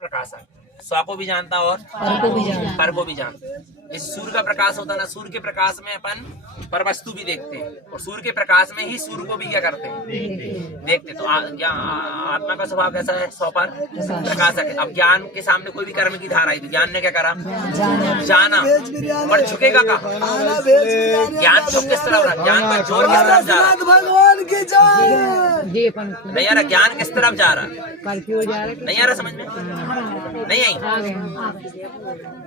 प्रकाशक, स्व को भी जानता और पर को भी जानता। जैसे सूर्य का प्रकाश होता है ना, सूर्य के प्रकाश में अपन पर वस्तु भी देखते हैं और सूर्य के प्रकाश में ही सूर्य को भी क्या करते हैं, देखते। तो आत्मा का स्वभाव कैसा है, स्व पर प्रकाशक है। अब ज्ञान के सामने कोई भी कर्म की धारा आई तो ज्ञान ने क्या करा, जाना, पर झुकेगा कहाँ, ज्ञान झुक किस तरफ, ज्ञान का जोर किस तरफ जा रहा, भगवान की नहीं आ रहा, ज्ञान किस तरफ जा रहा, नहीं आ रहा समझ में, नहीं आई।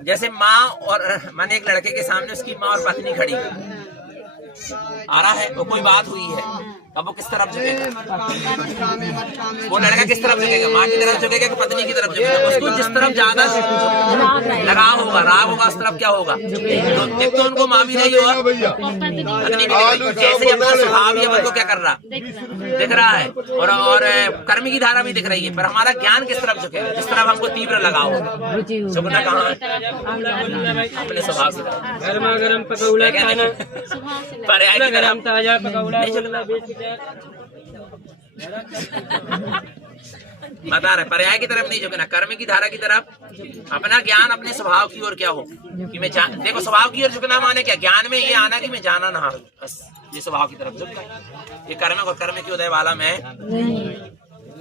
जैसे माँ और माने एक लड़के के सामने उसकी माँ और पत्नी खड़ी आ रहा है, वो कोई बात हुई है, अब वो किस तरफ झुकेगा, वो लड़का किस तरफ झुकेगा, माँ की तरफ झुकेगा कि पत्नी की तरफ झुकेगा। उसको जिस तरफ ज्यादा लगाव होगा, राग होगा, उस तरफ क्या होगा, एक तो उनको माँ भी नहीं होगा, पत्नी भी नहीं। जैसे अपना स्वभाव ये को क्या कर रहा, दिख रहा है, और कर्म की धारा भी दिख रही है, पर हमारा ज्ञान किस तरफ झुकेगा, जिस तरफ हमको तीव्र लगाव होगा। झुकना कहाँ है, अपने स्वभाव से। पर्याय की तरफ बता रहे, पर्याय की तरफ नहीं झुकना, कर्म की धारा की तरफ। अपना ज्ञान अपने स्वभाव की ओर क्या हो कि मैं देखो, स्वभाव की ओर झुकना माने क्या, ज्ञान में ये आना कि मैं जाना ना, बस ये स्वभाव की तरफ झुक गया। ये कर्म और कर्म की उदय वाला मैं,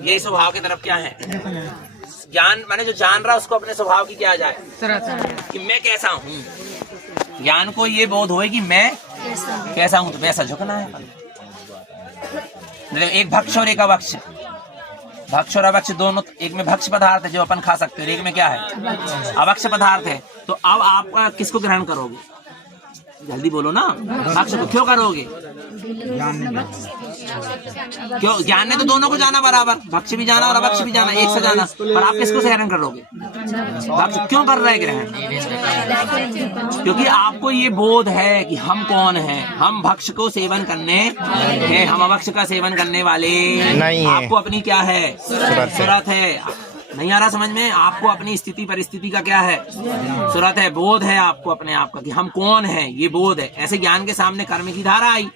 ये स्वभाव की तरफ क्या है, ज्ञान माने जो जान रहा उसको अपने स्वभाव की क्या आ जाए कि मैं कैसा हूँ। ज्ञान को ये बोध होए कि मैं कैसा हूँ, तो वैसा झुकना है। एक भक्ष और एक अभक्ष, भक्ष और अभक्ष दोनों, एक में भक्ष पदार्थ है जो अपन खा सकते हैं, एक में क्या है, अभक्ष पदार्थ है। तो अब आप किसको ग्रहण करोगे, जल्दी बोलो ना, भक्ष को क्यों करोगे, क्यों, ज्ञान ने तो दोनों को जाना बराबर, भक्ष भी जाना और अभक्ष भी जाना, एक से जाना, पर आप किसको ग्रहण करोगे, भक्ष क्यों कर रहे ग्रहण, क्योंकि आपको ये बोध है कि हम कौन हैं, हम भक्ष को सेवन करने हैं, हम अभक्ष का सेवन करने वाले नहीं, आपको अपनी क्या है, सुरत है। नहीं आ रहा समझ में, आपको अपनी स्थिति परिस्थिति का क्या है, सुरत है, बोध है आपको अपने आप का कि हम कौन हैं, ये बोध है। ऐसे ज्ञान के सामने कर्म की धारा आई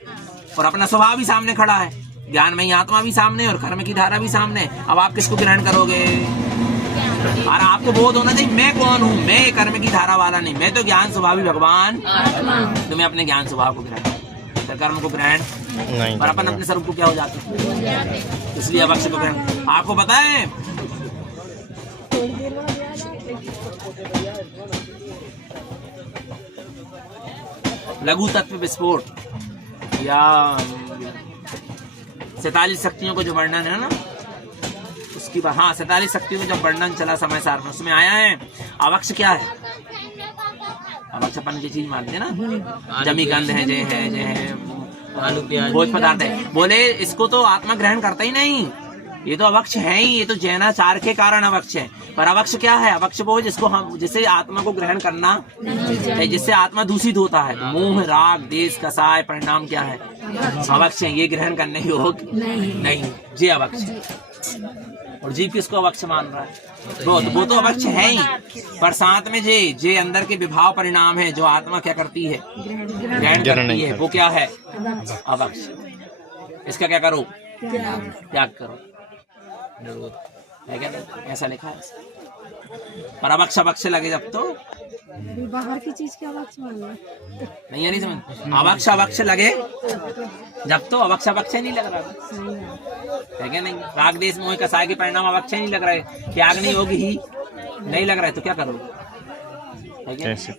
और अपना स्वभाव भी सामने खड़ा है, ज्ञान में ही आत्मा भी सामने और कर्म की धारा भी सामने। अब आप किसको ग्रहण करोगे, और आपको बोध होना चाहिए मैं कौन हूँ, मैं कर्म की धारा वाला नहीं, मैं तो ज्ञान स्वभावी भगवान। तुम्हें अपने ज्ञान स्वभाव को ग्रहण, कर्म को ग्रहण नहीं, और अपन अपने स्वरूप को क्या हो जाते, इसलिए अभक्ष को ग्रहण। आपको पता है लघु तत्व विस्फोट या 47 शक्तियों को जो वर्णन है ना, उसकी हाँ 47 शक्तियों को जब वर्णन चला समय सार में, उसमें आया है अभक्ष क्या है, अभक्ष अपन की चीज मानते ना, जमी गंध है, जय है, भोज पदार्थ है, बोले इसको तो आत्मा ग्रहण करता ही नहीं, ये तो अभक्ष है ही, ये तो जैनाचार के कारण अभक्ष है। पर अभक्ष क्या है, अभक्ष वो जिसको हम, जिसे आत्मा को ग्रहण करना है, जिससे आत्मा दूषित होता है, मोह राग देश कसाय परिणाम क्या है, अभक्ष है, ये ग्रहण करने योग्य नहीं, ये अभक्ष है। और जीव किसको अभक्ष मान रहा है, वो तो अभक्ष है ही, पर साथ में जे अंदर के विभाव परिणाम है, जो आत्मा क्या करती है, ग्रहण करती है, वो क्या है, अभक्ष। इसका क्या करो, त्याग करो, है क्या, ऐसा लिखा है। पर अभक्ष अभक्ष लगे जब तो बाहर की चीज क्या अभक्ष मानना नहीं है, नहीं समझ, अभक्ष अभक्ष लगे जब तो अभक्ष अभक्ष नहीं लग रहा है क्या, नहीं, राग देश मोह कसाय के परिणाम अभक्ष नहीं लग रहे, त्याग नहीं होगी ही नहीं लग रहा है, तो क्या करोगे, है क्या, ऐसा।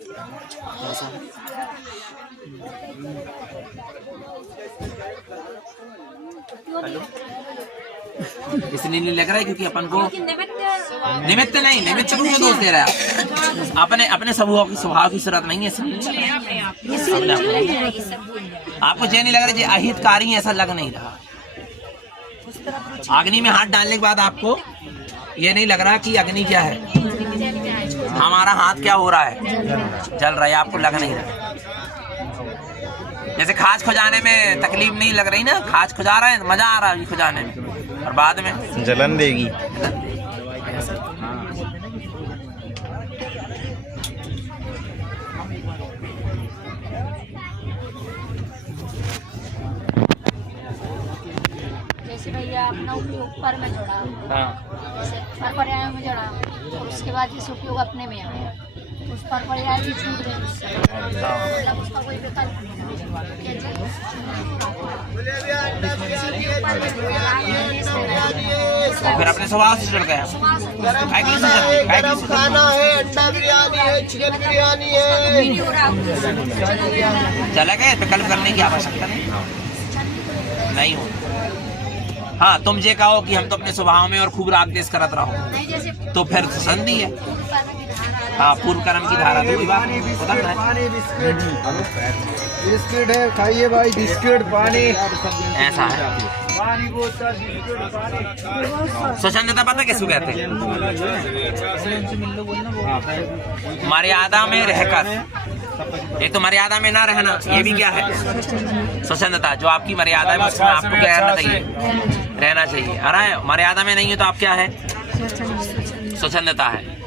हेलो, इसलिए नहीं लग रहा है क्योंकि अपन को निमित्त नहीं, निमित्त को दोष दे रहा है, अपने स्वभाव की सूरत नहीं है, आपको ये नहीं लग रहा, ये अहितकारी ऐसा लग नहीं रहा। अग्नि में हाथ डालने के बाद आपको ये नहीं लग रहा कि अग्नि क्या है, हमारा हाथ क्या हो रहा है, जल रहा है, आपको लग नहीं रहा। जैसे खाज खुजाने में तकलीफ नहीं लग रही ना, खाज खुजा रहे हैं, मजा आ रहा है खुजाने में, और बाद में जलन देगी। जैसे भैया अपना उपयोग पर में जोड़ा, जैसे पर पर्याय में जोड़ा, उसके बाद जिस उपयोग अपने में आया उस पर पर्याय भी छूट गई उससे, मतलब उसका कोई विकल्प नहीं रहा। तो फिर अपने स्वभाव से चढ़ गया। गरम खाना है, अंडा बिरयानी है, चिकन बिरयानी है। चला गए, विकल्प करने की आवश्यकता नहीं हो। हाँ, तुम ये कहो कि हम तो अपने स्वभाव में और खूब राग देश करत रहो तो फिर संधि है। हाँ, पूर्व कर्म की धारा तो बिस्किट है, खाइए भाई, बिस्किट पानी। ऐसा है। स्वच्छंदता पता किसको कहते हैं? मर्यादा में रहकर, एक तो मर्यादा में ना रहना, ये भी क्या है? स्वच्छंदता। जो आपकी मर्यादा है उसमें आपको क्या रहना चाहिए? रहना चाहिए। अरे मर्यादा में नहीं है तो आप क्या है? स्वच्छंदता है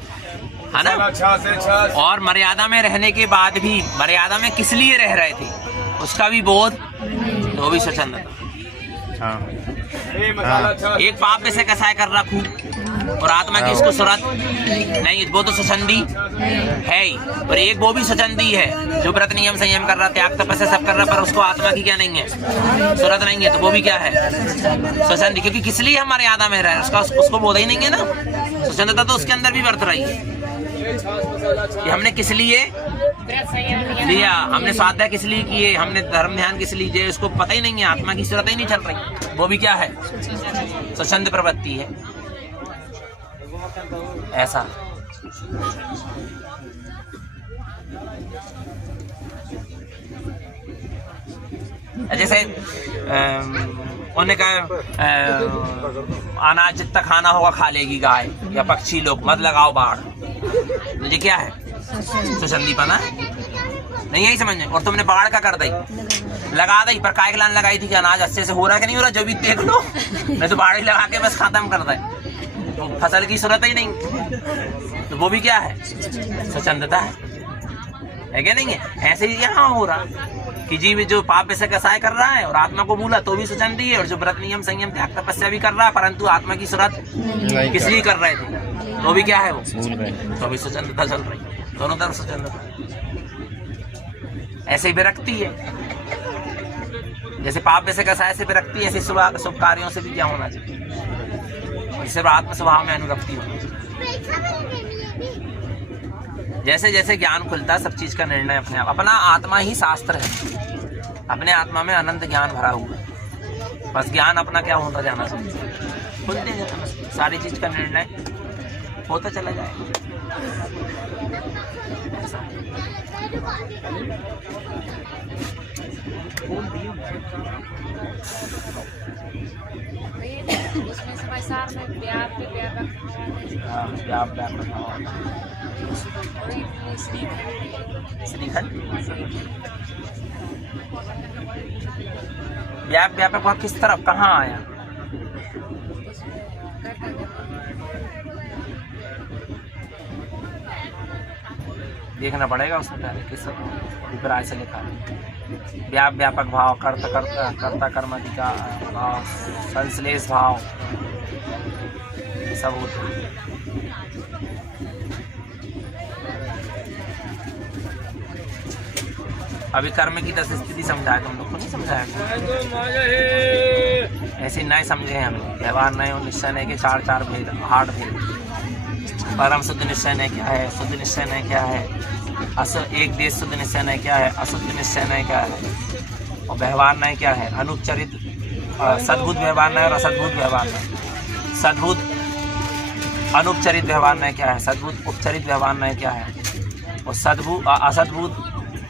ना? और मर्यादा में रहने के बाद भी मर्यादा में किस लिए रह रहे थे उसका भी बोध, तो भी स्वच्छंदता। एक पाप में से कसाय कर रखूं और आत्मा की इसको सुरत नहीं, वो तो स्वच्छंदी है ही। और एक वो भी स्वच्छंदी है जो व्रत नियम संयम कर रहा, त्याग तपस्या सब कर रहा, पर उसको आत्मा की क्या नहीं है? सुरत नहीं है, तो वो भी क्या है? स्वच्छंदी। क्योंकि किस लिए हम मर्यादा में रहे उसको बोध ही नहीं है ना। स्वच्छंदता तो उसके अंदर भी बरत रही है कि हमने किस लिए लिया, हमने स्वाध्याय किस लिए किए, हमने धर्म ध्यान किस लिए किए, उसको पता ही नहीं है। आत्मा की सूरत ही नहीं चल रही, वो भी क्या है? स्वच्छंद प्रवृत्ति है। ऐसा जैसे उन्होंने कहा अनाज जितना खाना होगा खा लेगी गाय या पक्षी लोग, मत लगाओ बाढ़। तो ये क्या है? स्वच्छंदीपना नहीं, यही समझ में। और तुमने बाढ़ का कर दी, लगा दी, पर काय लान लगाई थी कि अनाज अच्छे से हो रहा है कि नहीं हो रहा, जो भी देख लो। नहीं तो बाढ़ ही लगा के बस खत्म कर दे, तो फसल की सूरत ही नहीं। तो वो भी क्या है? स्वच्छंदता है क्या? नहीं है। ऐसे ही यहाँ हो रहा कि जीव जो पाप से कसाय कर रहा है और आत्मा को भूला तो भी स्वच्छंदी है, और जो व्रत नियम संयम त्याग तपस्या भी कर रहा है परंतु आत्मा की सूरत किस लिए कर रहे थे, तो भी क्या है? वो तो भी स्वच्छंदता चल रही है। दोनों तरफ स्वच्छंदता। ऐसे ही विरक्ति है, जैसे पाप से कसाय से विरक्ति, ऐसे शुभ कार्यों से भी क्या होना चाहिए? सिर्फ आत्म स्वभाव में अनुरक्ति होना चाहिए। जैसे जैसे ज्ञान खुलता सब चीज का निर्णय अपने आप। अपना आत्मा ही शास्त्र है, अपने आत्मा में अनंत ज्ञान भरा हुआ है, बस ज्ञान अपना क्या होता जाना चाहिए, खुलते जाना, सारी चीज का निर्णय होता चला जाएगा। उसमें समाचार में व्यापक वह किस तरफ कहाँ आया? देखना पड़ेगा उसमें पहले किस अभिप्राय से लिखा है। व्यापक भाव, कर्ता कर्माधिकार भाव, संश्लेष भाव, सब होते हैं। अभी कर्म की 10 स्थिति समझाया, तुम लोग को नहीं समझाया? ऐसे नहीं समझे हम। व्यवहार नहीं और निश्चय नहीं के 4 भेद, 8 भेद। परम शुद्ध निश्चय नहीं क्या है, शुद्ध निश्चय नहीं क्या है, एक देश शुद्ध निश्चय नहीं क्या है, अशुद्ध निश्चय नहीं क्या है, और व्यवहार नहीं क्या है, अनुपचरित सद्भुत व्यवहार नहीं और असद्भुत व्यवहार नहीं। सद्भुत अनुपचरित व्यवहार नहीं क्या है, सद्भुत उपचरित व्यवहार नहीं क्या है, और असद्भुत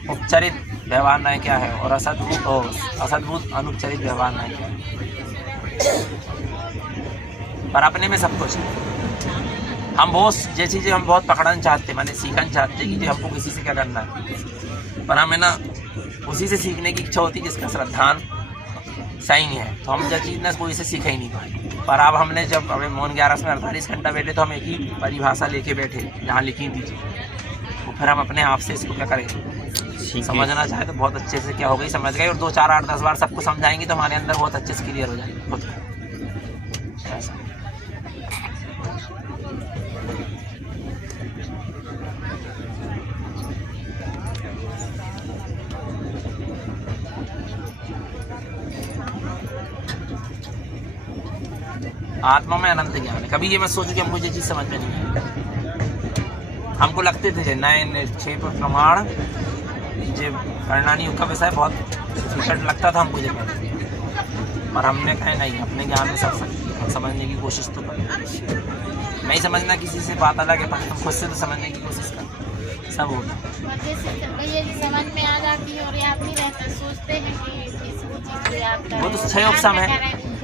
उपचरित व्यवहार नहीं क्या है, और असद्भुत अनुपचरित व्यवहार नहीं क्या है। पर अपने में सब कुछ है। हम बहुत ये चीज़ें हम बहुत पकड़ना चाहते, मैंने सीखना चाहते कि हमको किसी से क्या करना है, पर हमें ना उसी से सीखने की इच्छा होती जिसका श्रद्धान सही नहीं है, तो हम जो चीज़ ना कोई से सीख ही नहीं पाए। पर अब हमने जब हमें मौन 11 में 48 घंटा बैठे तो हम एक ही परिभाषा लेके बैठे जहाँ लिखी थी, तो फिर हम अपने आप से इसको क्या करेंगे, समझना चाहे तो बहुत अच्छे से क्या हो गई समझ गए, और 2, 4, 8, 10 बार सबको समझाएंगे तो हमारे अंदर बहुत अच्छे से क्लियर हो जाएगी खुद को। ऐसा आत्मा में अनंत ज्ञान है। कभी ये मत सोचो कि हमको ये चीज समझ में नहीं है। हमको लगते थे नए निक्षेप प्रमाण जो परिणामी युग का विषय बहुत विकट लगता था हमको, जब और हमने कहा नहीं, अपने ज्ञान में सब सकती है, समझने की कोशिश तो करें। नहीं समझना किसी से बात अलग है, पर हम खुद से तो समझने की कोशिश करें, सब होगा। ये समझ में आ जाती है और याद नहीं रहता, सोचते हैं कि किसी को चीज को याद करें, वो तो 6 उपसम है।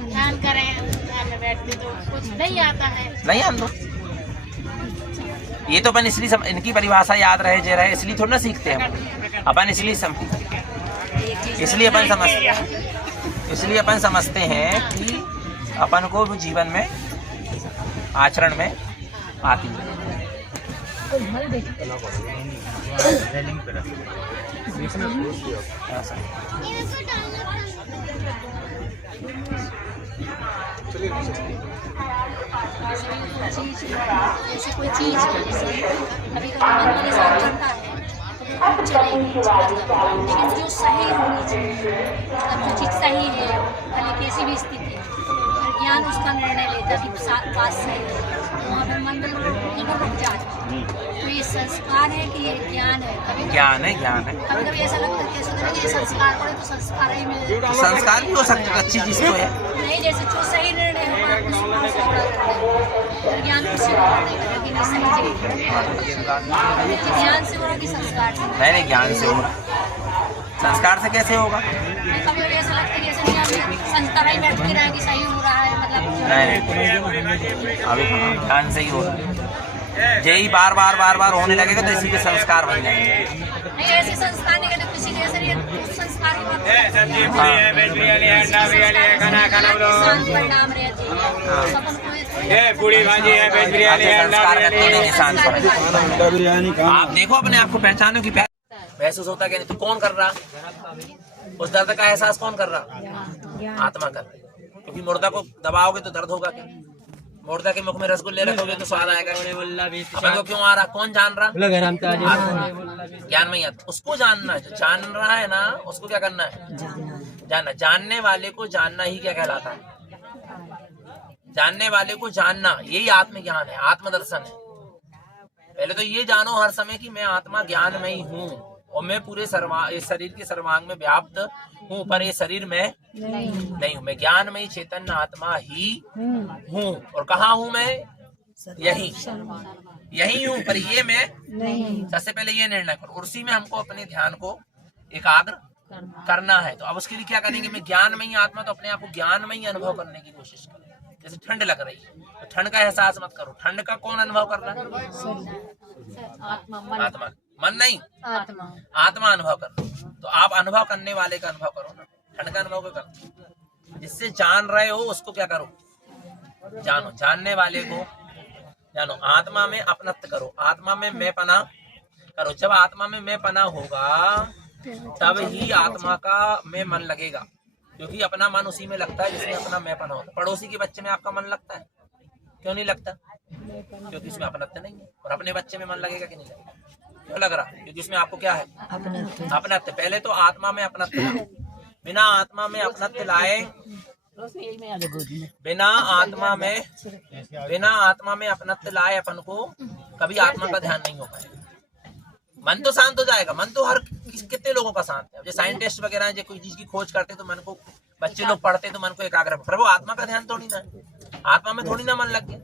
ध्यान करें, ध्यान में बैठते तो कुछ नहीं आता है। नहीं हम लोग ये तो अपन इसलिए इनकी परिभाषा याद रहे जे रहे इसलिए थोड़ा ना सीखते हैं अपन, इसलिए अपन समझते हैं कि अपन को वो जीवन में आचरण में आती है। जैसे कोई चीज जैसे कभी कभी मन के साथ चलता है तो चलेगी, लेकिन जो सही होनी चाहिए, मतलब जो चीज सही है भले कैसी भी स्थिति है, ज्ञान उसका निर्णय लेता कि बात सही है, वहाँ पर मन रुक जाता है। तो ये संस्कार है कि ये ज्ञान है? कभी ज्ञान है कभी कभी ऐसा लगता है कैसे करें ये संस्कार पड़े तो संस्कार ही मिले, संस्कार भी हो सकता है, अच्छी चीज तो है। नहीं जैसे जो सही निर्णय होगा ज्ञान उससे कि नहीं सही चीज ज्ञान से हो रहा कि संस्कार से? नहीं ज्ञान से होगा, संस्कार से कैसे होगा? कभी कभी ऐसा लगता है कि ऐसे संस्कार ही बैठ के रहा है कि सही हो रहा है, मतलब नहीं अभी ज्ञान से ही हो रहा है। यही बार बार होने लगेगा तो इसी के संस्कार बन जाएंगे। नहीं ऐसे संस्कार नहीं करते किसी जैसे संस्कार की बात परिणाम रहती है। आप देखो अपने आप को पहचानो कि महसूस होता है कि नहीं, तो कौन कर रहा? उस दर्द का एहसास कौन कर रहा? आत्मा कर रही है। क्योंकि मुर्दा को दबाओगे तो दर्द होगा क्या? मुर्दा के मुख में रसगुल्ले रखोगे तो स्वाद आएगा। अपन को क्यों आ रहा? कौन जान रहा? ज्ञान में आता, उसको जानना है। जो जान रहा है ना उसको क्या करना है? जानना। जानने वाले को जानना ही क्या कहलाता है? जानने वाले को जानना, यही आत्मज्ञान है, आत्मदर्शन है। पहले तो ये जानो हर समय कि मैं आत्मा ज्ञान में ही हूँ और मैं पूरे इस शरीर के सर्वांग में व्याप्त हूँ, पर ये शरीर में नहीं हूँ। मैं ज्ञान में ही चैतन्य आत्मा ही हूँ। और कहाँ हूँ मैं? यही हूँ, पर ये मैं सबसे पहले ये निर्णय करो। और उसी में हमको अपने ध्यान को एकाग्र करना है। तो अब उसके लिए क्या करेंगे? मैं ज्ञान में ही आत्मा, तो अपने आप को ज्ञान में ही अनुभव करने की कोशिश करें। जैसे ठंड लग रही है तो ठंड का एहसास मत करो। ठंड का कौन अनुभव कर रहा है? आत्मा, मन नहीं, आत्मा अनुभव कर। तो आप अनुभव करने वाले का अनुभव करो ना, ठंड का अनुभव करो। जिससे जान रहे हो उसको क्या करो? जानो। जानने वाले को जानो। आत्मा में अपनत्व करो, आत्मा में मैं पना करो। जब आत्मा में मैं पना होगा तब ही आत्मा का में मन लगेगा, क्योंकि अपना मन उसी में लगता है जिसमें अपना मैं पना होता है। पड़ोसी के बच्चे में आपका मन लगता है? क्यों नहीं लगता? क्योंकि उसमें अपनत्व नहीं है। और अपने बच्चे में मन लगेगा कि नहीं लगेगा? क्यों लग रहा? क्योंकि उसमें आपको क्या है? अपनत्व। पहले तो आत्मा में अपनत्व लाओ। बिना आत्मा में अपनत्व लाए, बिना आत्मा में अपनत्व लाए अपन को कभी आत्मा का ध्यान नहीं हो पाएगा। मन तो शांत हो जाएगा। मन तो हर कितने लोगों का शांत है। जो साइंटिस्ट वगैरह है, जो कोई चीज की खोज करते हैं तो मन को, बच्चे लोग पढ़ते हैं तो मन को एकाग्र, पर वो आत्मा का ध्यान थोड़ी ना है। आत्मा में थोड़ी ना मन लग गया।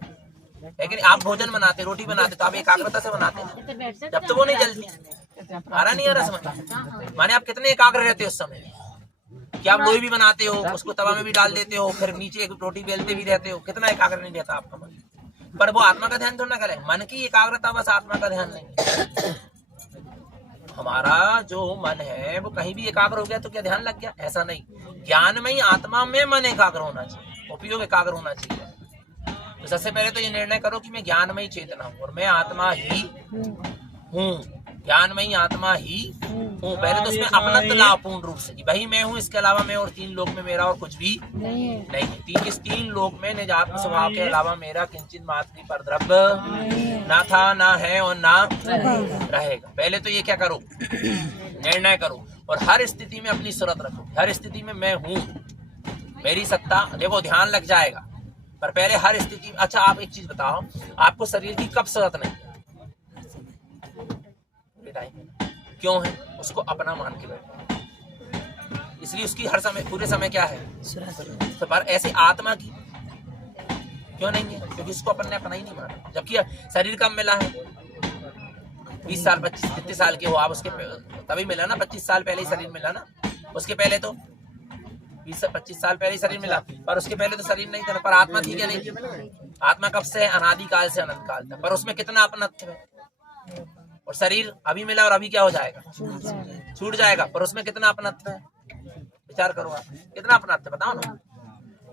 लेकिन आप भोजन बनाते, रोटी बनाते तो आप एकाग्रता से बनाते हैं, जब तो वो नहीं जलती। आ रहा नहीं आ रहा समझ? माने आप कितने एकाग्र रहते हो उस समय कि आप लोई भी बनाते हो, उसको तवा में भी डाल देते हो, फिर नीचे एक रोटी बेलते भी रहते हो। कितना एकाग्र नहीं रहता आपका मन? पर वो आत्मा का ध्यान थोड़ा ना करे। मन की एकाग्रता बस, आत्मा का ध्यान नहीं। हमारा जो मन है वो कहीं भी एकाग्र हो गया तो क्या ध्यान लग गया? ऐसा नहीं। ज्ञान में ही आत्मा में मन एकाग्र होना चाहिए, उपयोग एकाग्र होना चाहिए। तो सबसे पहले तो ये निर्णय करो कि मैं ज्ञान में ही चेतना हूँ और मैं आत्मा ही हूँ। ज्ञान में ही आत्मा ही हूँ। पहले तो उसमें अपनत्व लाओ पूर्ण रूप से कि भाई मैं हूँ, इसके अलावा मैं और 3 लोक में मेरा और कुछ भी नहीं है। इस 3 लोक में निज आत्म स्वभाव के अलावा मेरा किंचित मात्र पर द्रव्य ना था, ना है और ना रहेगा। पहले तो ये क्या करो? निर्णय करो। और हर स्थिति में अपनी सूरत रखो। हर स्थिति में मैं हूँ, मेरी सत्ता। देखो ध्यान लग जाएगा, पर पहले हर स्थिति। अच्छा आप एक चीज बताओ, आपको शरीर की कब जरूरत नहीं है? क्यों है? उसको अपना मान के बैठे, इसलिए उसकी हर समय पूरे समय क्या है? तो पर ऐसे आत्मा की क्यों नहीं है? क्योंकि उसको अपन ने अपना ही नहीं माना। जबकि शरीर कब मिला है? 20 साल 25 कितने साल के हो आप, उसके तभी मिला ना, 25 साल पहले ही शरीर मिला ना। उसके पहले तो 20 से 25 साल पहले ही शरीर मिला, पर उसके पहले तो शरीर नहीं था। पर आत्मा थी क्या? नहीं थी। आत्मा कब से है? अनादि काल से अनंत काल तक। पर उसमें कितना अपनत्व है? और शरीर अभी मिला और अभी क्या हो जाएगा? छूट जाएगा। पर उसमें कितना अपनत्व है? विचार करो आप, कितना अपनत्व बताओ ना,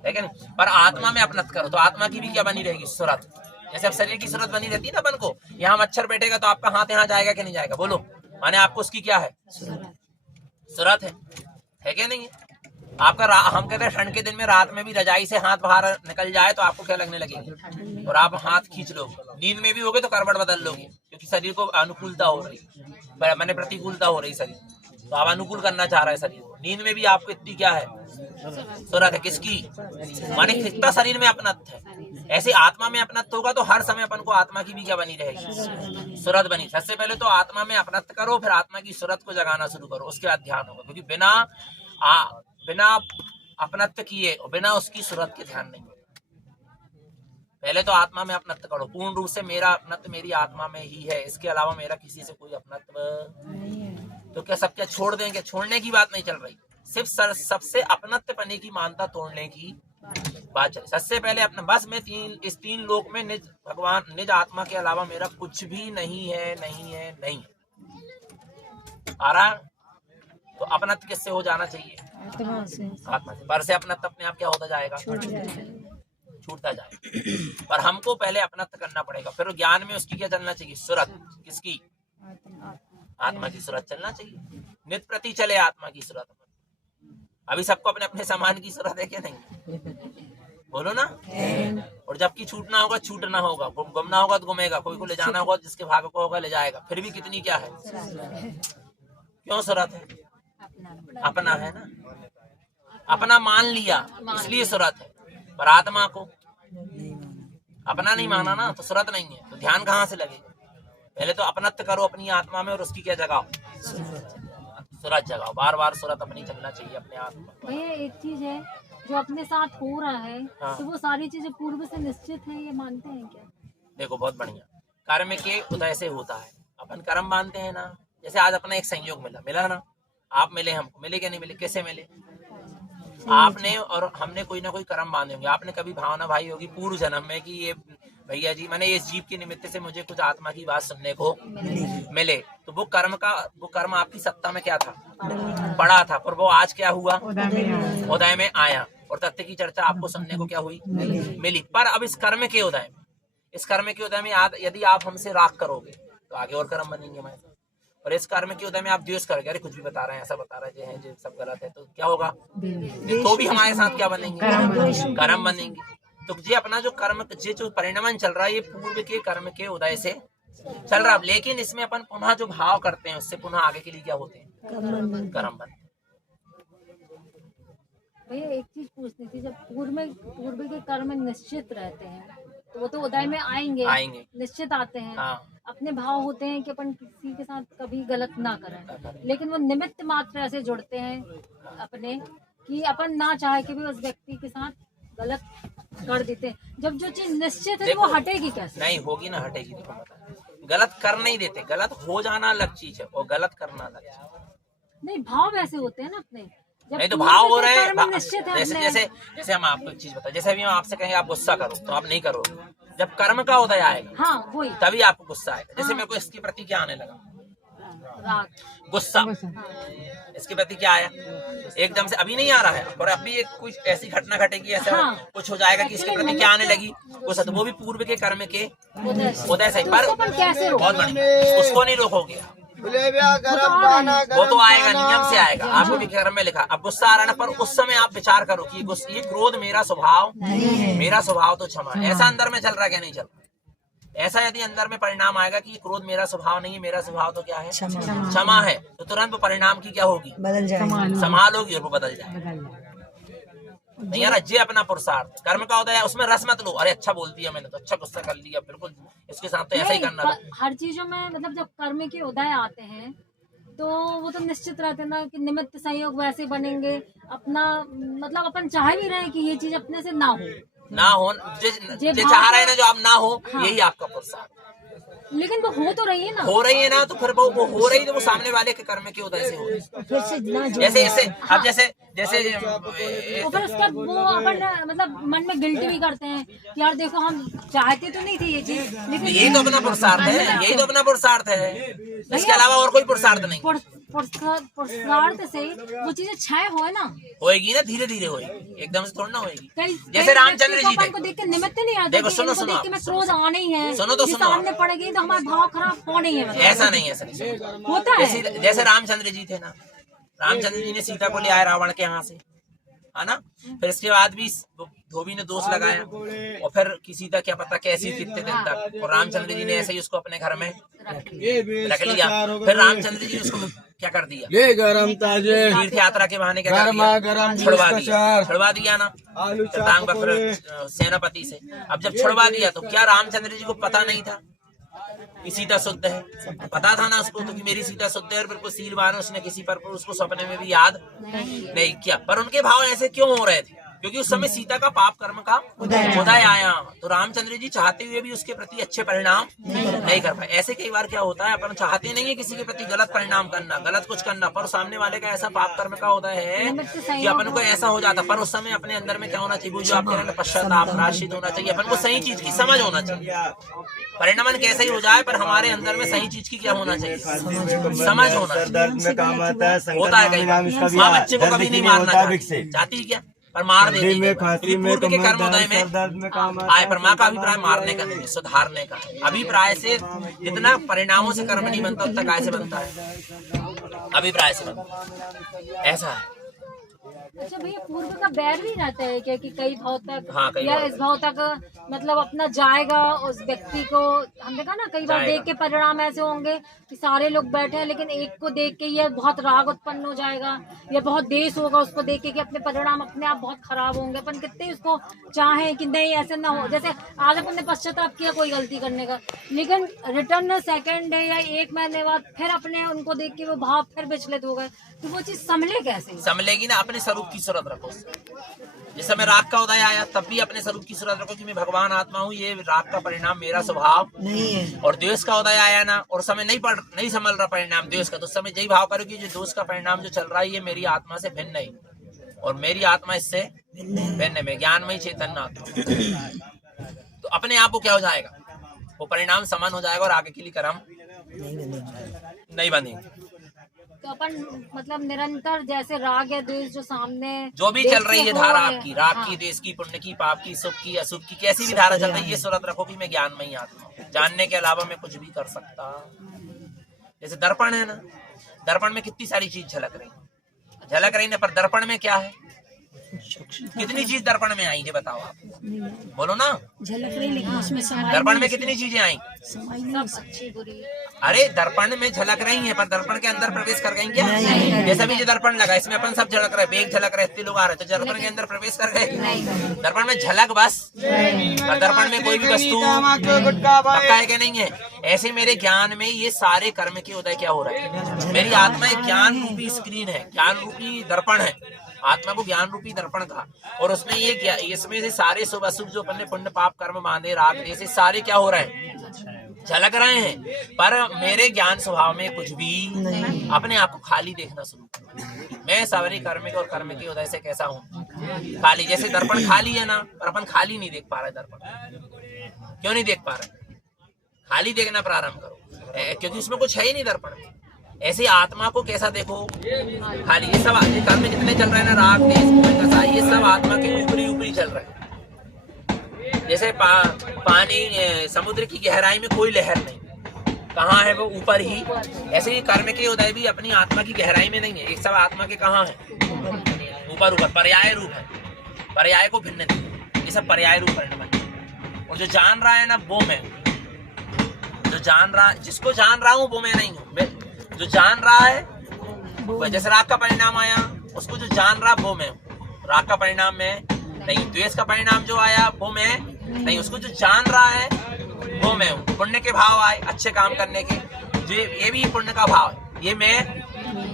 है क्या नहीं? पर आत्मा में अपनत्व करो तो आत्मा की भी क्या बनी रहेगी? सूरत। जैसे अब शरीर की सूरत बनी रहती है ना अपन को, यहाँ मच्छर बैठेगा तो आपका हाथ यहाँ जाएगा कि नहीं जाएगा? बोलो, माने आपको उसकी क्या है? सूरत है क्या नहीं? आपका हम कहते हैं ठंड के दिन में रात में भी रजाई से हाथ बाहर निकल जाए तो आपको क्या लगने लगेगी? और आप हाथ खींच लो। नींद में भी होगे तो करवट बदल लोगे, क्योंकि शरीर को अनुकूलता हो रही, मैंने प्रतिकूलता हो रही शरीर, तो आप अनुकूल करना चाह रहा है शरीर को। नींद में भी आपको इतनी क्या है? सूरत है। किसकी? माने कितना शरीर में अपनत्व है। ऐसे आत्मा में अपनत्व होगा तो हर समय अपन को आत्मा की भी क्या बनी रहेगी? सूरत बनी। सबसे पहले तो आत्मा में अपनत्व करो, फिर आत्मा की सूरत को जगाना शुरू करो, उसके बाद ध्यान होगा। क्योंकि बिना अपनत्व किए और बिना उसकी सूरत के ध्यान नहीं। पहले तो आत्मा में अपनत्व करो पूर्ण रूप से। मेरा अपनत्व मेरी आत्मा में ही है, इसके अलावा मेरा किसी से कोई अपनत्व। तो क्या सब क्या छोड़ देंगे? छोड़ने की बात नहीं चल रही, सिर्फ सबसे अपनत्व पने की मानता तोड़ने की बात चल। सबसे पहले अपना बस मैं इस तीन लोक में निज भगवान निज आत्मा के अलावा मेरा कुछ भी नहीं है, नहीं है, नहीं आ रहा। तो अपनत्व किससे हो जाना चाहिए? आत्मा से। पर से अपनत्व अपने आप क्या होता जाएगा? छूटता जाएगा। पर हमको पहले अपनत्व करना पड़ेगा, फिर ज्ञान में उसकी क्या चलना चाहिए? सूरत। किसकी? आत्मा की सूरत चलना चाहिए। नित्य प्रति चले आत्मा की सूरत। अभी सबको अपने अपने सामान की सूरत है क्या? नहीं, बोलो ना। और जबकि छूटना होगा छूटना होगा, गुमना होगा तो गुमेगा, कोई को ले जाना होगा, जिसके भाग को होगा ले जाएगा। फिर भी कितनी क्या है? क्यों सूरत है? अपना है ना, अपना मान लिया इसलिए सूरत है। पर आत्मा को अपना नहीं माना ना, तो सूरत नहीं है। तो ध्यान कहाँ से लगेगा? पहले तो अपनत्व करो अपनी आत्मा में और उसकी क्या जगाओ? सूरत जगाओ। बार बार सूरत अपनी चलना चाहिए अपने आत्मा। भैया एक चीज है जो अपने साथ हो रहा है, हाँ। तो वो सारी चीजें पूर्व से निश्चित है, ये मानते हैं क्या? देखो बहुत बढ़िया, कर्म के उदय से होता है। अपन कर्म मानते हैं ना। जैसे आज अपना एक संयोग मिला ना, आप मिले, हमको मिले क्या नहीं मिले? कैसे मिले? आपने और हमने कोई ना कोई कर्म बांधे होंगे। आपने कभी भावना भाई होगी पूर्व जन्म में कि ये भैया जी मैंने इस जीव के निमित्त से मुझे कुछ आत्मा की बात सुनने को मिले, तो वो कर्म आपकी सत्ता में क्या था? पड़ा था। पर वो आज क्या हुआ? उदय में आया, और तथ्य की चर्चा आपको सुनने को क्या हुई? मिली। पर अब इस कर्म के उदय में यदि आप हमसे राग करोगे तो आगे और कर्म बनेंगे हमारे साथ। और इस कर्म के उदय में आप द्वेष करोगे, अरे कुछ भी बता रहे हैं, ऐसा बता रहे हैं जो सब गलत है, तो क्या होगा? तो भी हमारे साथ क्या बनेंगे? कर्म बनेंगे। तो ये अपना जो कर्म जो परिणमन चल रहा है, ये पूर्व के कर्म के उदय से चल रहा है। लेकिन इसमें अपन पुनः जो भाव करते हैं उससे पुनः आगे के लिए क्या होते हैं? कर्म बनते हैं। भैया एक चीज पूछनी थी, जब पूर्व के कर्म निश्चित रहते हैं तो वो तो उदय में आएंगे निश्चित आते हैं। हाँ। अपने भाव होते हैं कि अपन किसी के साथ कभी गलत ना करें, लेकिन वो निमित्त मात्र ऐसे जुड़ते हैं अपने कि अपन ना चाहे कि भी उस व्यक्ति के साथ गलत कर देते हैं। जब जो चीज निश्चित है वो हटेगी कैसे? नहीं होगी ना, हटेगी। देखो पता, गलत कर नहीं देते, गलत हो जाना अलग चीज है और गलत करना अलग चीज है। नहीं, भाव ऐसे होते हैं ना अपने, नहीं तो भाव हो रहे हैं। निश्चित है जैसे हम आपको एक चीज बताए, जैसे अभी हम आपसे कहेंगे आप गुस्सा करो तो आप नहीं करोगे। जब कर्म का उदय आएगा हाँ वही तभी आपको गुस्सा आएगा। जैसे मेरे को इसके प्रति क्या आने लगा? गुस्सा। इसके प्रति क्या आया? एकदम से अभी नहीं आ रहा है, और अभी एक कुछ ऐसी घटना घटेगी, ऐसा कुछ हो जाएगा कि इसके प्रति क्या आने लगी? गुस्सा। तो वो भी पूर्व के कर्म के उदय से। पर बहुत बढ़िया, उसको नहीं रोकोगे, वो तो आएगा, नियम से आएगा। आपको भी कर्म में लिखा, अब गुस्सा आ रहा है ना, पर उस समय आप विचार करो कि ये क्रोध मेरा स्वभाव तो क्षमा है। ऐसा अंदर में चल रहा है क्या? नहीं चल रहा। ऐसा यदि अंदर में परिणाम आएगा कि क्रोध मेरा स्वभाव नहीं है, मेरा स्वभाव तो क्या है? क्षमा है, तो तुरंत वो परिणाम की क्या होगी? बदल जाएगी, संभाल होगी और वो बदल जाएगी। नहीं यार, ये अपना पुरुषार्थ कर्म का होता है, उसमें रस मत लो। अरे अच्छा बोल दिया मैंने तो, अच्छा गुस्सा कर लिया, बिल्कुल इसके साथ तो ऐसा ही करना था। हर चीजों में मतलब जब कर्म के उदय आते हैं तो वो तो निश्चित रहते हैं ना कि निमित्त संयोग वैसे बनेंगे। अपना मतलब अपन चाह भी रहे कि ये चीज अपने से ना हो, जो चाह रहे हैं ना, जो आप ना हो, हाँ। यही आपका पुरुषार्थ। लेकिन वो हो तो रही है ना, हो रही है ना, तो फिर वो हो रही है तो वो सामने वाले के कर्म के उदय से हो रही है। फिर से ना जो जैसे अब जैसे तो फिर उसका वो अपन मतलब मन में गिल्ट भी करते हैं कि यार देखो हम चाहते तो नहीं थे ये चीज, लेकिन यही तो अपना पुरुषार्थ है, यही तो अपना पुरुषार्थ है, इसके अलावा और कोई पुरुषार्थ नहीं। पुरुषार्थ से वो चीजें क्षय हो ना, होएगी ना, धीरे धीरे होएगी, एकदम से थोड़ा ना होएगी। कई जैसे रामचंद्र जी थे, को देख के निमित्त नहीं आता, देखो सुनो सुनो, देख के मैं क्रोध आना ही है, सुनो तो सुनो, सामने पड़ेगी तो हमारा भाव खराब होना ही है, ऐसा नहीं, ऐसा नहीं होता है। जैसे रामचंद्र जी थे ना, रामचंद्र जी ने सीता को ले आए रावण के यहाँ से, है ना, फिर इसके बाद भी धोबी ने दोष लगाया, और फिर किसी का क्या पता कैसी कितने दिन तक, और रामचंद्र जी ने ऐसे ही उसको अपने घर में रख लिया। फिर रामचंद्र जी ने उसको क्या कर दिया, ये गरम ताजे तीर्थ यात्रा के बहाने क्या कर दिया, छुड़वा दिया ना तांग बख्तर सेनापति से। अब जब छुड़वा दिया तो क्या रामचंद्र जी को पता नहीं था कि सीता शुद्ध है? पता था ना उसको तो कि मेरी सीता शुद्ध है, और बिल्कुल सीलवान, उसने किसी पर उसको सपने में भी याद नहीं किया। पर उनके भाव ऐसे क्यों हो रहे थे? क्योंकि उस समय सीता का पाप कर्म का उदय आया, तो रामचंद्र जी चाहते हुए भी उसके प्रति अच्छे परिणाम नहीं कर पाए। ऐसे कई बार क्या होता है, अपन चाहते नहीं है किसी के प्रति गलत परिणाम करना, गलत कुछ करना, पर सामने वाले का ऐसा पाप कर्म का होता है कि अपन को ऐसा हो जाता। पर उस समय अपने अंदर में क्या होना चाहिए, वो जो आप कह रहे हैं पश्चाताप प्रायश्चित होना चाहिए, अपन को सही चीज की समझ होना चाहिए। परिणाम कैसे ही हो जाए, पर हमारे अंदर में सही चीज की क्या होना चाहिए, समझ होना चाहिए। होता है कई बार माँ बच्चे को कभी नहीं मारना चाहती क्या, पर मार देती है। पूर्व के कर्म उदय में आए, पर माँ का अभिप्राय मारने का नहीं, सुधारने का। अभिप्राय से जितना परिणामों से कर्म नहीं बनता उतना काय से बनता है, अभिप्राय से बनता है, ऐसा है। अच्छा भैया, पूर्व का बैर भी रहता है क्या कि कई भाव तक, हाँ, कई या भाव इस भाव तक मतलब अपना जाएगा उस व्यक्ति को? हम देखा ना कई बार देख के परिणाम ऐसे होंगे कि सारे लोग बैठे हैं लेकिन एक को देख के ये बहुत राग उत्पन्न हो जाएगा, या बहुत देश होगा उसको देख के कि अपने परिणाम अपने आप बहुत खराब होंगे। अपन कितने उसको चाहें कि नहीं ऐसे ना हो, जैसे आज अपन ने पश्चाताप किया कोई गलती करने का, लेकिन रिटर्न सेकंड डे या एक महीने बाद फिर अपने उनको देख के वो भाव फिर विचलित हो गए, तो वो चीज संभले कैसे? संभलेगी ना, अपने स्वरूप की सूरत रखो। जिस समय राग का उदय आया तब भी अपने स्वरूप की सूरत रखो कि मैं भगवान आत्मा हूँ, ये राग का परिणाम मेरा स्वभाव नहीं है। और द्वेष का उदय आया ना, और समय नहीं संभल रहा परिणाम द्वेष का, तो उस समय यही भाव करो कि जो दोष का परिणाम जो चल रहा है ये मेरी आत्मा से भिन्न नहीं, और मेरी आत्मा इससे भिन्न में ज्ञानमय चैतन्य आत्मा। तो अपने आप को क्या हो जाएगा, वो परिणाम समान हो जाएगा और आगे के लिए कर्म नहीं बनेंगे। तो अपन मतलब निरंतर जैसे राग या द्वेष जो सामने जो भी चल रही है धारा आपकी, राग की, द्वेष की, पुण्य की, पाप की, शुभ की, अशुभ की, कैसी भी धारा चल रही है, ये सूरत रखो कि मैं ज्ञानमयी आत्मा हूँ, जानने के अलावा मैं कुछ भी कर सकता। जैसे दर्पण है ना, दर्पण में कितनी सारी चीज झलक रही ना, पर दर्पण में क्या है, कितनी चीज दर्पण में आई है बताओ आप, बोलो ना। झलक रही लेकिन उसमें दर्पण में कितनी चीजें आई, सब अच्छी बुरी। अरे दर्पण में झलक रही है, पर दर्पण के अंदर प्रवेश कर गई क्या? जैसे भी जो दर्पण लगा इसमें अपन सब झलक रहे, बेग झलक रहे, इतने लोग आ रहे, तो दर्पण के अंदर प्रवेश कर गए? दर्पण में झलक बस, पर दर्पण में कोई भी वस्तु पक्का है कि नहीं है? ऐसे मेरे ज्ञान में ये सारे कर्म के उदय क्या हो रहा है, मेरी आत्मा एक ज्ञान रूपी स्क्रीन है, ज्ञान रूपी दर्पण है, आत्मा को ज्ञान रूपी दर्पण का, और उसमें ये इसमें से सारे शुभ अशुभ जो अपने पुण्य पाप कर्म बांधे राग जैसे सारे क्या हो रहे हैं, झलक रहे हैं। पर मेरे ज्ञान स्वभाव में कुछ भी अपने आप को खाली देखना शुरू कर, मैं सावरी कर्म के और कर्म के उदय से कैसा हूँ, खाली। जैसे दर्पण खाली है ना, पर अपन खाली नहीं देख पा रहे दर्पण। क्यों नहीं देख पा रहे? खाली देखना प्रारंभ करो, क्योंकि उसमें कुछ है ही नहीं दर्पण में। ऐसे आत्मा को कैसा देखो, खाली। ये सब कर्म जितने चल रहे हैं ना, राग देश ये सब आत्मा के ऊपरी चल रहे हैं। जैसे पानी समुद्र की गहराई में कोई लहर नहीं, कहाँ है वो, ऊपर ही। ऐसे ही कर्म के उदय भी अपनी आत्मा की गहराई में नहीं है, एक सब आत्मा के कहाँ है, ऊपर, पर्याय रूप है, पर्याय को भिन्न नहीं, ये सब पर्याय रूप परिणाम। और जो जान रहा है ना वो मैं, जो जान रहा, जिसको जान रहा हूँ वो मैं नहीं हूँ, जो जान रहा है। जैसे राग का परिणाम आया, उसको जो जान रहा वो मैं हूँ, राग का परिणाम में नहीं, द्वेष का परिणाम जो आया वो मैं नहीं, उसको जो जान रहा है वो मैं हूँ। पुण्य के भाव आए अच्छे काम करने के, ये भी पुण्य का भाव है, ये मैं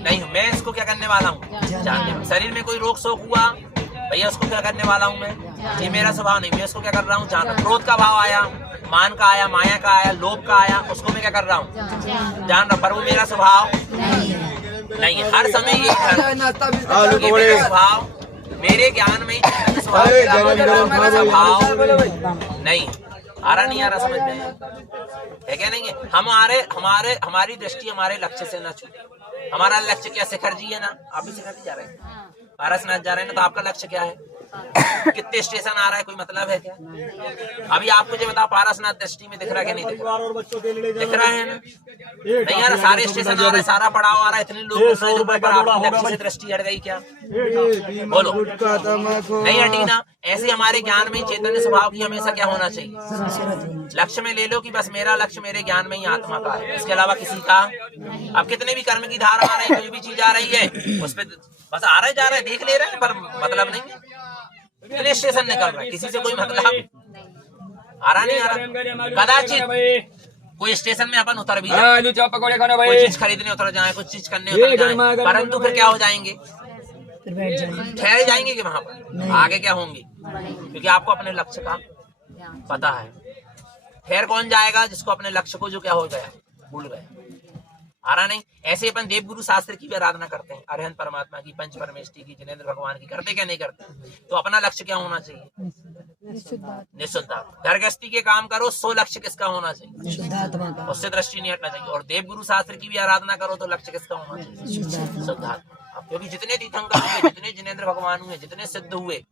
नहीं हूँ। मैं इसको क्या करने वाला हूँ, जानने वाला। शरीर में कोई रोग शोक हुआ भैया, उसको क्या करने वाला हूँ मैं, ये मेरा स्वभाव नहीं, मैं इसको क्या कर रहा हूँ, जान रहा। क्रोध का भाव आया, मान का आया, माया का आया, लोभ का आया, उसको मैं क्या कर रहा हूँ, जान रहा, पर वो मेरा स्वभाव नहीं है। हर समय ये मेरा स्वभाव, मेरे ज्ञान में स्वभाव नहीं आ रहा, नहीं आ रहा, समझ में है क्या नहीं है। हमारी दृष्टि हमारे लक्ष्य से न छूटे। हमारा लक्ष्य क्या, शिखर जी है ना, आप भी शिखर जी जा रहे हैं, पारसनाथ जा रहे हैं ना, तो आपका लक्ष्य क्या है, कितने स्टेशन आ रहा है, कोई मतलब है क्या? अभी आप मुझे बताओ, पारसनाथ दृष्टि में दिख रहा है कि नहीं दिख रहा? दिख रहा है ना, नहीं यार, सारे स्टेशन आ रहा है, सारा पड़ाव आ रहा है, इतने लोग, पर आपकी लक्ष्य से दृष्टि हट गई क्या? बोलो, नहीं हटी ना। ऐसे हमारे ज्ञान में चैतन्य स्वभाव की हमेशा क्या होना चाहिए, लक्ष्य में ले लो कि बस मेरा लक्ष्य मेरे ज्ञान में ही आत्मा का है, इसके अलावा किसी का। अब कितने भी कर्म की धारा आ रही है, कोई भी चीज आ रही है, उस पर बस आ रहा है, जा रहा है, देख ले रहे हैं, पर मतलब नहीं है। कितने स्टेशन निकल रहा है, किसी से कोई मतलब आ रहा नहीं आ रहा। कदाचित कोई स्टेशन में अपन उतर भी जाए, कोई चीज खरीदने उतर जाए, कुछ चीज करने उतर जाए, परंतु फिर क्या हो जाएंगे, ठहर जाएंगे कि वहां पर आगे क्या होंगे, क्योंकि आपको अपने लक्ष्य का पता है। ठहर कौन जाएगा, जिसको अपने लक्ष्य को जो क्या हो गया, भूल गया, आ रहा नहीं। ऐसे अपन देवगुरु शास्त्र की भी आराधना करते हैं, अरहंत परमात्मा की, पंच परमेष्टि की, जिनेंद्र भगवान की, करते क्या नहीं करते? तो अपना लक्ष्य क्या होना चाहिए, निशुद्धात्मा। घरगृहस्थी के काम करो, सो लक्ष्य किसका होना चाहिए, उससे दृष्टि नहीं हटना चाहिए। और देवगुरु शास्त्र की भी आराधना करो तो लक्ष्य किसका होना चाहिए, शुद्धात्मा। क्योंकि जितने तीर्थंकर हुए, जितने जिनेंद्र भगवान हुए, जितने सिद्ध हुए,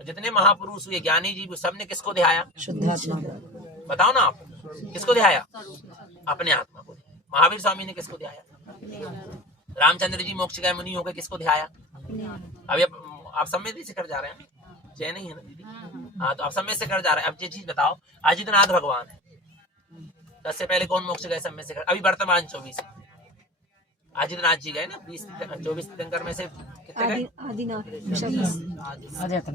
जितने महापुरुष हुए, ज्ञानी जी, सबने किसको ध्याया, बताओ ना आप, किसको ध्याया, अपने आत्मा को। महावीर स्वामी ने किसको ध्याया, रामचंद्र जी मोक्ष गए मुनि होकर किसको ध्याया। अभी आप समय से कर जा रहे हैं, जय नहीं है ना दीदी, हाँ, तो आप समय से कर जा रहे हैं। अब ये चीज बताओ, अजितनाथ भगवान है, 10 से पहले कौन मोक्ष गए समय से कर, अभी वर्तमान 24 अजितनाथ जी गए ना, 24 तीर्थंकर में से कितने गए,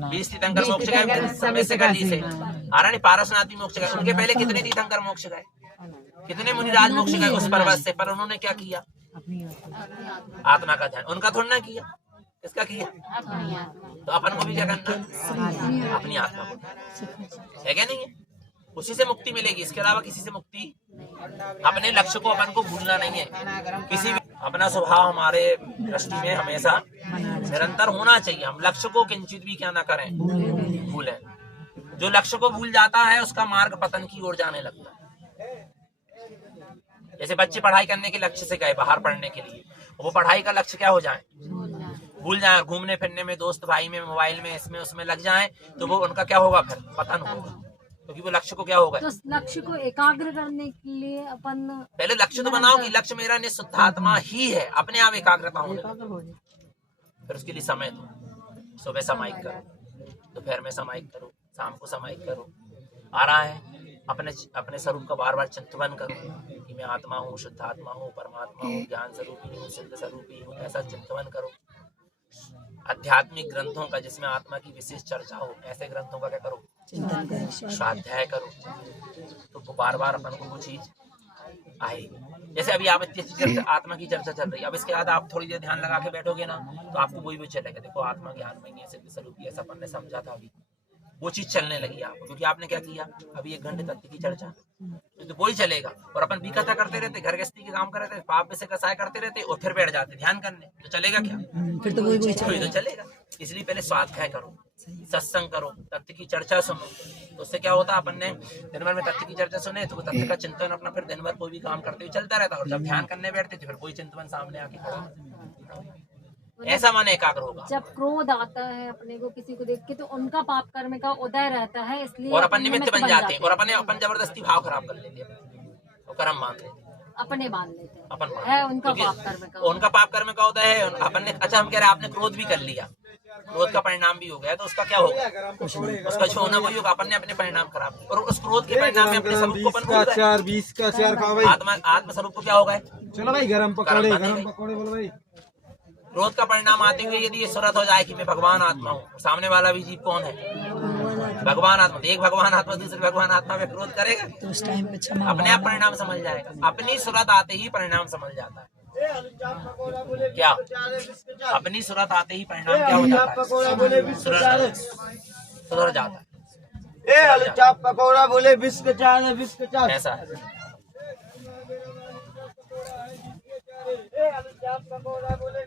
20 तीर्थंकर मोक्ष गए समय से कर जी से। नहीं, पारसनाथ भी मोक्ष गए, उनके पहले कितने तीर्थंकर मोक्ष गए, कितने मुनिराज मोक्ष गए उस पर्वत से, पर उन्होंने क्या किया, आत्मा का ध्यान। उनका थोड़ा ना किया, किसका किया, तो अपन को भी क्या करना, अपनी आत्मा को, है क्या नहीं है, उसी से मुक्ति मिलेगी, इसके अलावा किसी से मुक्ति। अपने लक्ष्य को अपन को भूलना नहीं है, किसी भी अपना स्वभाव हमारे दृष्टि में हमेशा निरंतर होना चाहिए। हम लक्ष्य को किंचित भी क्या ना करें, भूलें। जो लक्ष्य को भूल जाता है उसका मार्ग पतन की ओर जाने लगता है। जैसे बच्चे पढ़ाई करने के लक्ष्य से गए बाहर पढ़ने के लिए, वो पढ़ाई का लक्ष्य क्या हो जाए, भूल जाए, घूमने फिरने में, दोस्त भाई में, मोबाइल में, इसमें उसमें लग जाए, तो वो उनका क्या होगा, फिर पतन होगा, क्योंकि वो लक्ष्य को क्या होगा। तो लक्ष्य को एकाग्र करने के लिए अपन पहले लक्ष्य तो बनाओ कि लक्ष्य मेरा निशुद्धात्मा ही है, अपने आप एकाग्रता होने, फिर उसके लिए समय दो। सुबह सामायिक करो, दोपहर में सामायिक करो, शाम को सामायिक करो। आ रहा है, अपने स्वरूप का बार बार चिंतन करो कि मैं आत्मा हूँ, शुद्धात्मा हूँ, परमात्मा हूँ, ज्ञान स्वरूपी हूँ, सिद्ध स्वरूपी हूँ, ऐसा चिंतन करो। आध्यात्मिक ग्रंथों का जिसमें आत्मा की विशेष चर्चा हो, ऐसे ग्रंथों का क्या करो, स्वाध्याय करो, तो वो बार बार अपन को वो चीज आएगी। जैसे अभी आप इतनी आत्मा की चर्चा चल रही है, अब इसके बाद आप थोड़ी देर ध्यान लगा के बैठोगे ना, तो आपको वही भी चलेगा, देखो आत्मा ज्ञान में है, सिद्ध स्वरूपी, ऐसा अपन ने समझा था, अभी वो चीज चलने लगी आपको, क्योंकि आपने क्या किया, अभी 1 घंटे तत्व की चर्चा, तो वही चलेगा। और अपन भी कथा करते रहते, घर गृहस्थी के काम करते, पाप से कसाय करते रहते, और फिर बैठ जाते ध्यान करने, तो चलेगा क्या, फिर तो वही तो चलेगा। इसलिए पहले स्वाध्याय करो, सत्संग करो, तत्व की चर्चा सुनो, तो उससे क्या होता है, अपन ने दिन भर में तत्व की चर्चा सुने तो तत्व का चिंतन अपना फिर दिन भर कोई भी काम करते हुए चलता रहता, और जब ध्यान करने बैठते तो फिर कोई चिंतन सामने आके खड़ा, ऐसा मन एकाग्र होगा। जब क्रोध आता है अपने को किसी को देख के, तो उनका पाप कर्म का उदय रहता है, इसलिए और अपन निमित्त बन जाते हैं, और अपन जबरदस्ती भाव खराब कर लेते हैं, और कर्म मान लेते हैं, अपने मान लेते हैं, अपन है उनका पाप कर्म का, उनका पाप कर्म का होता है। अपन ने, अच्छा हम कह रहे हैं आपने क्रोध भी कर लिया, क्रोध का परिणाम भी हो गया, तो उसका क्या होगा, उसका जो होना वही होगा, अपन ने अपने परिणाम खराब, और उस क्रोध के परिणाम में अपने स्वरूप को अपन आत्म स्वरूप को क्या होगा, चलो भाई गरम पकौड़े बोलो भाई। क्रोध का परिणाम आते हुए यदि ये सुरत हो जाए कि मैं भगवान आत्मा हूँ, सामने वाला भी जीव कौन है, भगवान आत्मा, एक भगवान आत्मा दूसरे भगवान आत्मा में क्रोध करेगा तो उस टाइम पे क्षमा अपने आप परिणाम समझ जाएगा। अपनी सूरत आते ही परिणाम समझ जाता है। क्या अपनी सूरत आते ही परिणाम क्या हो जाता है? सुधर जाता है। ए आलू चाप पकौड़ा बोले बिस्क चार बिस्क चार। ऐसा है। ए आलू चाप पकौड़ा बोले